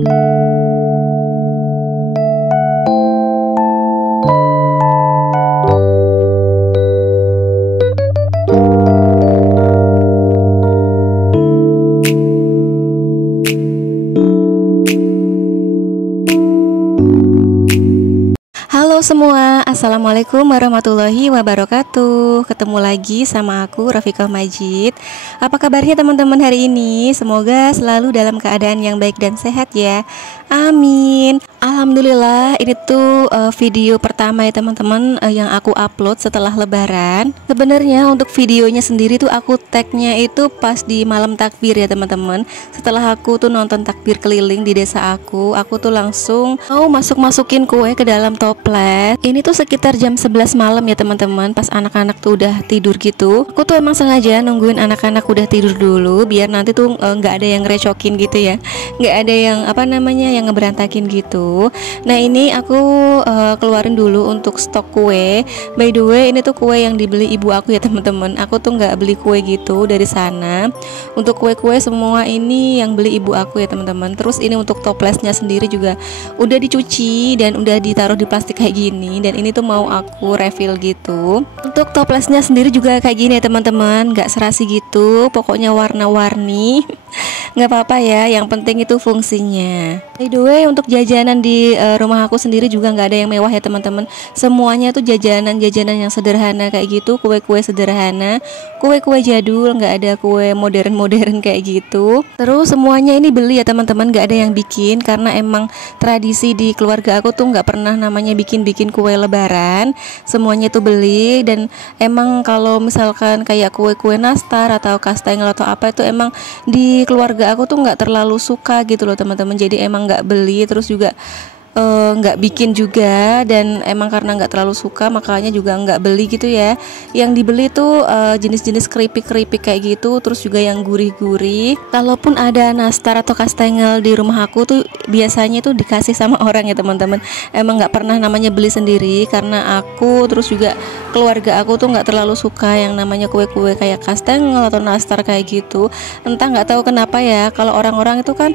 Halo semua, Assalamualaikum warahmatullahi wabarakatuh. Ketemu lagi sama aku, Rafiqah Majid. Apa kabarnya teman-teman hari ini? Semoga selalu dalam keadaan yang baik dan sehat ya. Amin. Alhamdulillah, ini tuh video pertama ya teman-teman yang aku upload setelah lebaran. Sebenarnya untuk videonya sendiri tuh aku tagnya itu pas di malam takbir ya teman-teman. Setelah aku tuh nonton takbir keliling di desa aku tuh langsung mau masukin kue ke dalam toples. Ini tuh sekitar jam 11 malam ya teman-teman, pas anak-anak tuh udah tidur gitu. Aku tuh emang sengaja nungguin anak-anak udah tidur dulu biar nanti tuh nggak ada yang ngerecokin gitu ya, nggak ada yang yang ngeberantakin gitu. Nah ini aku keluarin dulu untuk stok kue. By the way, ini tuh kue yang dibeli ibu aku ya teman-teman. Aku tuh nggak beli kue gitu dari sana. Untuk kue-kue semua ini yang beli ibu aku ya teman-teman. Terus ini untuk toplesnya sendiri juga udah dicuci dan udah ditaruh di plastik kayak gini. Dan ini tuh mau aku refill gitu. Untuk toplesnya sendiri juga kayak gini ya teman-teman, nggak serasi gitu. Pokoknya warna-warni. Nggak apa-apa ya, yang penting itu fungsinya. By the way, untuk jajanan di rumah aku sendiri juga nggak ada yang mewah ya teman-teman. Semuanya tuh jajanan-jajanan yang sederhana kayak gitu, kue-kue sederhana, kue-kue jadul, nggak ada kue modern-modern kayak gitu. Terus semuanya ini beli ya teman-teman, nggak ada yang bikin karena emang tradisi di keluarga aku tuh nggak pernah namanya bikin-bikin kue lebaran. Semuanya tuh beli, dan emang kalau misalkan kayak kue-kue nastar atau kastengel atau apa itu emang di keluarga aku tuh nggak terlalu suka gitu loh teman-teman. Jadi emang nggak beli, terus juga nggak bikin juga, dan emang karena nggak terlalu suka makanya juga nggak beli gitu ya. Yang dibeli tuh jenis-jenis keripik-keripik kayak gitu, terus juga yang gurih-gurih. Kalaupun ada nastar atau kastengel di rumah aku tuh biasanya tuh dikasih sama orang ya teman-teman. Emang nggak pernah namanya beli sendiri karena aku terus juga keluarga aku tuh nggak terlalu suka yang namanya kue-kue kayak kastengel atau nastar kayak gitu. Entah nggak tahu kenapa ya, kalau orang-orang itu kan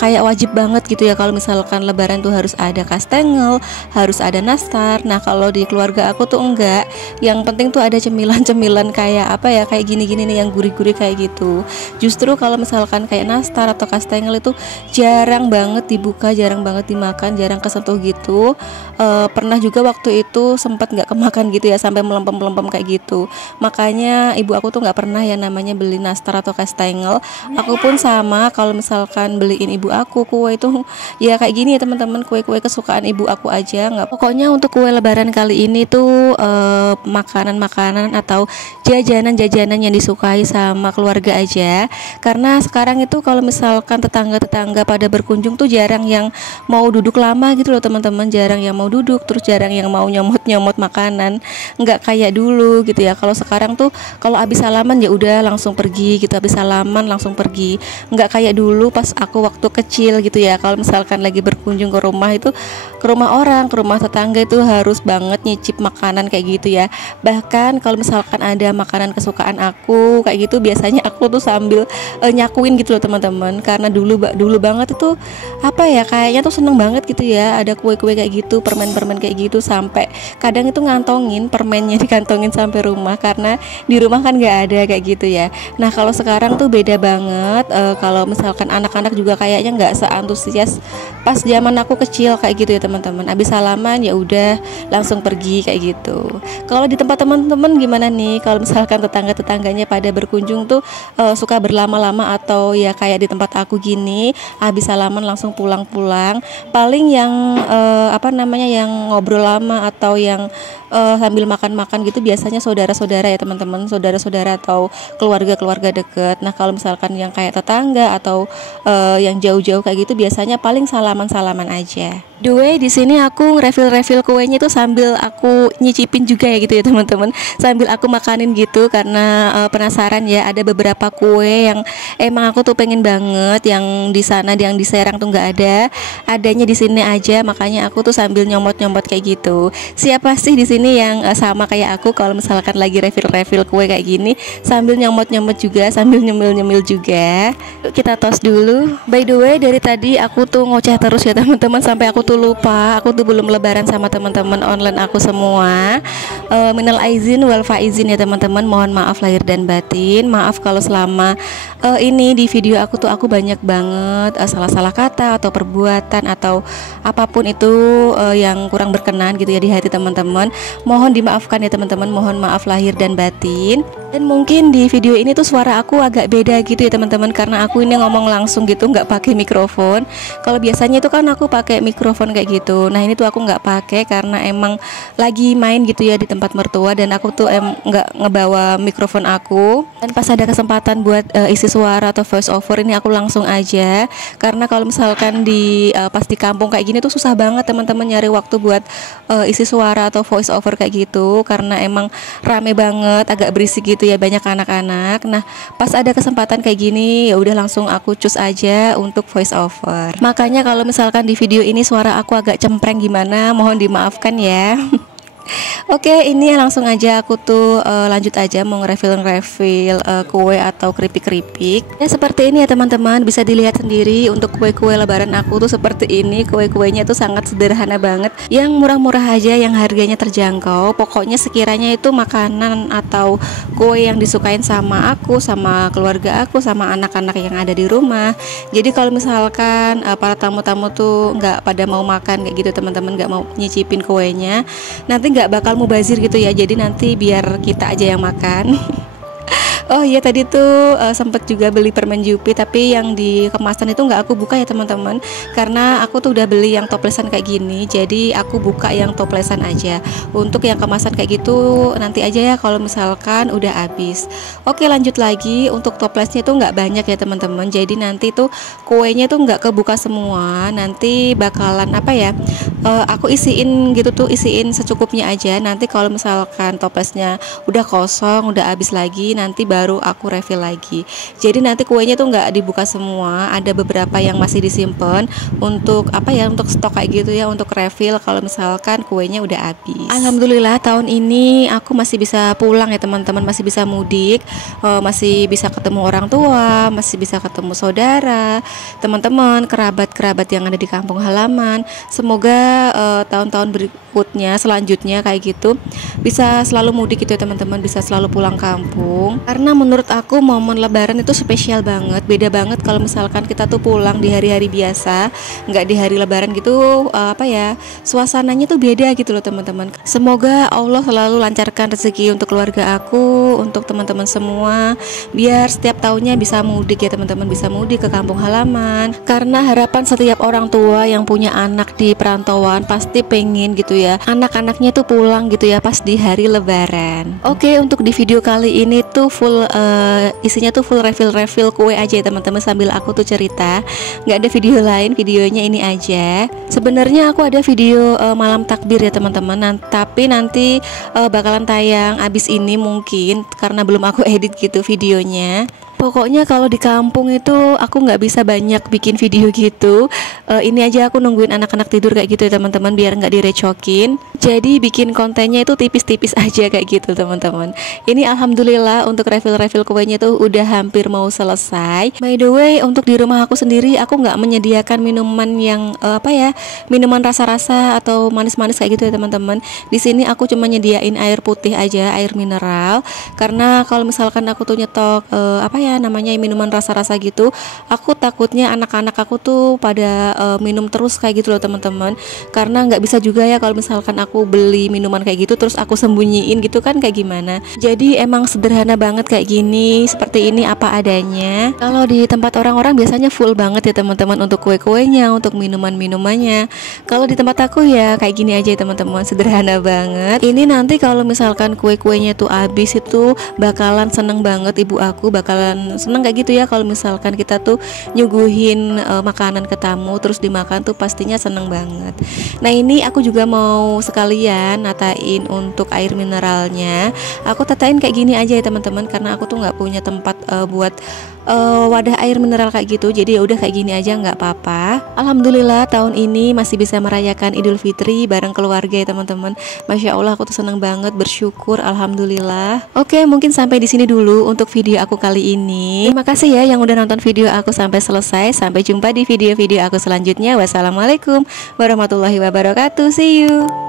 kayak wajib banget gitu ya kalau misalkan lebaran tuh harus ada kastengel, harus ada nastar. Nah kalau di keluarga aku tuh enggak. Yang penting tuh ada cemilan-cemilan kayak kayak gini-gini nih yang gurih-gurih kayak gitu. Justru kalau misalkan kayak nastar atau kastengel itu jarang banget dibuka, jarang banget dimakan, jarang kesentuh gitu. Pernah juga waktu itu sempat nggak kemakan gitu ya, sampai melempem-melempem kayak gitu. Makanya ibu aku tuh nggak pernah ya namanya beli nastar atau kastengel. Aku pun sama, kalau misalkan beliin ibu aku kue itu ya kayak gini ya teman-teman, kue-kue kesukaan ibu aku aja. Nggak, pokoknya untuk kue lebaran kali ini tuh makanan-makanan atau jajanan-jajanan yang disukai sama keluarga aja. Karena sekarang itu kalau misalkan tetangga-tetangga pada berkunjung tuh jarang yang mau duduk lama gitu loh teman-teman, jarang yang mau duduk, terus jarang yang mau nyomot-nyomot makanan. Nggak kayak dulu gitu ya. Kalau sekarang tuh kalau habis salaman ya udah langsung pergi gitu, habis salaman langsung pergi. Nggak kayak dulu pas aku waktu kecil gitu ya. Kalau misalkan lagi berkunjung ke rumah itu, ke rumah orang, ke rumah tetangga itu harus banget nyicip makanan kayak gitu ya. Bahkan kalau misalkan ada makanan kesukaan aku kayak gitu, biasanya aku tuh sambil nyakuin gitu loh teman-teman. Karena dulu banget itu kayaknya tuh seneng banget gitu ya, ada kue-kue kayak gitu, permen-permen kayak gitu, sampai kadang itu ngantongin permennya, dikantongin sampai rumah karena di rumah kan nggak ada kayak gitu ya. Nah kalau sekarang tuh beda banget. Kalau misalkan anak-anak juga kayaknya nggak seantusias pas zaman aku kecil kayak gitu ya teman-teman. Abis salaman ya udah langsung pergi kayak gitu. Kalau di tempat teman-teman gimana nih? Kalau misalkan tetangga-tetangganya pada berkunjung tuh suka berlama-lama atau ya kayak di tempat aku gini, abis salaman langsung pulang-pulang. Paling yang yang ngobrol lama atau yang sambil makan-makan gitu biasanya saudara-saudara ya teman-teman, saudara-saudara atau keluarga-keluarga deket. Nah kalau misalkan yang kayak tetangga atau yang jauh-jauh kayak gitu biasanya paling salaman-salaman aja. Di sini aku refill kuenya itu sambil aku nyicipin juga ya gitu ya teman-teman, sambil aku makanin gitu karena penasaran ya. Ada beberapa kue yang emang aku tuh pengen banget, yang di sana, yang di Serang tuh nggak ada, adanya di sini aja. Makanya aku tuh sambil nyomot-nyomot kayak gitu. Siapa sih di sini yang sama kayak aku kalau misalkan lagi refill kue kayak gini sambil nyomot-nyomot juga, sambil nyemil-nyemil juga. Yuk kita tos dulu. By the way, dari tadi aku tuh ngoceh terus ya teman-teman, sampai aku tuh lupa aku tuh belum lebaran sama teman-teman online aku semua. Minal aizin wal faizin ya teman-teman, mohon maaf lahir dan batin. Maaf kalau selama ini di video aku tuh aku banyak banget salah-salah kata atau perbuatan atau apapun itu yang kurang berkenan gitu ya di hati teman-teman. Mohon dimaafkan ya teman-teman, mohon maaf lahir dan batin. Dan mungkin di video ini tuh suara aku agak beda gitu ya teman-teman, karena aku ini ngomong langsung gitu, nggak pakai mikrofon. Kalau biasanya itu kan aku pakai mikrofon kayak gitu. Nah ini tuh aku nggak pakai karena emang lagi main gitu ya di tempat mertua, dan aku tuh nggak ngebawa mikrofon aku. Dan pas ada kesempatan buat isi suara atau voice over ini aku langsung aja, karena kalau misalkan pas di kampung kayak gini tuh susah banget teman-teman nyari waktu buat isi suara atau voice over kayak gitu, karena emang rame banget, agak berisik gitu ya, banyak anak-anak. Nah pas ada kesempatan kayak gini ya udah langsung aku cus aja untuk voice over. Makanya kalau misalkan di video ini suara aku agak cempreng gimana, mohon dimaafkan ya. Oke, ini langsung aja aku tuh lanjut aja mau ngerefill kue atau keripik-keripik. Ya seperti ini ya teman-teman, bisa dilihat sendiri untuk kue-kue lebaran aku tuh seperti ini. Kue-kuenya tuh sangat sederhana banget, yang murah-murah aja, yang harganya terjangkau. Pokoknya sekiranya itu makanan atau kue yang disukain sama aku, sama keluarga aku, sama anak-anak yang ada di rumah. Jadi kalau misalkan para tamu-tamu tuh nggak pada mau makan kayak gitu teman-teman, nggak mau nyicipin kuenya, nanti nggak bakal mubazir gitu ya. Jadi nanti biar kita aja yang makan. Oh iya, tadi tuh sempet juga beli permen Jupi, tapi yang di kemasan itu nggak aku buka ya teman-teman, karena aku tuh udah beli yang toplesan kayak gini. Jadi aku buka yang toplesan aja. Untuk yang kemasan kayak gitu nanti aja ya kalau misalkan udah habis. Oke, lanjut lagi. Untuk toplesnya itu nggak banyak ya teman-teman, jadi nanti tuh kuenya tuh nggak kebuka semua. Nanti bakalan apa ya, aku isiin gitu tuh, isiin secukupnya aja. Nanti kalau misalkan toplesnya udah kosong, udah habis lagi, nanti baru aku refill lagi. Jadi nanti kuenya tuh nggak dibuka semua, ada beberapa yang masih disimpan untuk apa ya, untuk stok kayak gitu ya, untuk refill kalau misalkan kuenya udah habis. Alhamdulillah tahun ini aku masih bisa pulang ya teman-teman, masih bisa mudik, masih bisa ketemu orang tua, masih bisa ketemu saudara, teman-teman, kerabat-kerabat yang ada di kampung halaman. Semoga tahun-tahun berikutnya selanjutnya kayak gitu bisa selalu mudik gitu ya teman-teman, bisa selalu pulang kampung. Karena menurut aku momen lebaran itu spesial banget, beda banget kalau misalkan kita tuh pulang di hari-hari biasa, nggak di hari lebaran gitu. Apa ya, suasananya tuh beda gitu loh teman-teman. Semoga Allah selalu lancarkan rezeki untuk keluarga aku, untuk teman-teman semua, biar setiap tahunnya bisa mudik ya teman-teman, bisa mudik ke kampung halaman. Karena harapan setiap orang tua yang punya anak di perantauan pasti pengen gitu ya, anak-anaknya tuh pulang gitu ya pas di hari lebaran. Oke, untuk di video kali ini tuh full isinya tuh full refill kue aja ya teman-teman, sambil aku tuh cerita. Nggak ada video lain, videonya ini aja. Sebenarnya aku ada video malam takbir ya teman-teman, tapi nanti bakalan tayang abis ini mungkin, karena belum aku edit gitu videonya. Pokoknya kalau di kampung itu aku nggak bisa banyak bikin video gitu. Ini aja aku nungguin anak-anak tidur kayak gitu ya teman-teman, biar nggak direcokin. Jadi bikin kontennya itu tipis-tipis aja kayak gitu teman-teman. Ini alhamdulillah untuk refill kuenya tuh udah hampir mau selesai. By the way, untuk di rumah aku sendiri aku nggak menyediakan minuman yang apa ya, minuman rasa-rasa atau manis-manis kayak gitu ya teman-teman. Di sini aku cuma nyediain air putih aja, air mineral. Karena kalau misalkan aku tuh nyetok apa ya namanya, minuman rasa-rasa gitu, aku takutnya anak-anak aku tuh pada minum terus kayak gitu loh teman-teman. Karena nggak bisa juga ya kalau misalkan aku beli minuman kayak gitu terus aku sembunyiin gitu kan, kayak gimana. Jadi emang sederhana banget kayak gini, seperti ini apa adanya. Kalau di tempat orang-orang biasanya full banget ya teman-teman, untuk kue-kuenya, untuk minuman-minumannya. Kalau di tempat aku ya kayak gini aja ya teman-teman, sederhana banget. Ini nanti kalau misalkan kue-kuenya tuh habis itu bakalan seneng banget, ibu aku bakalan misalkan seneng kayak gitu ya, kalau misalkan kita tuh nyuguhin makanan ke tamu terus dimakan tuh pastinya seneng banget. Nah ini aku juga mau sekalian natain untuk air mineralnya. Aku tatain kayak gini aja ya teman-teman, karena aku tuh nggak punya tempat buat wadah air mineral kayak gitu, jadi ya udah kayak gini aja nggak apa-apa. Alhamdulillah tahun ini masih bisa merayakan Idul Fitri bareng keluarga ya teman-teman. Masya Allah, aku tuh seneng banget, bersyukur, alhamdulillah. Oke, mungkin sampai di sini dulu untuk video aku kali ini. Terima kasih ya yang udah nonton video aku sampai selesai. Sampai jumpa di video-video aku selanjutnya. Wassalamualaikum warahmatullahi wabarakatuh. See you.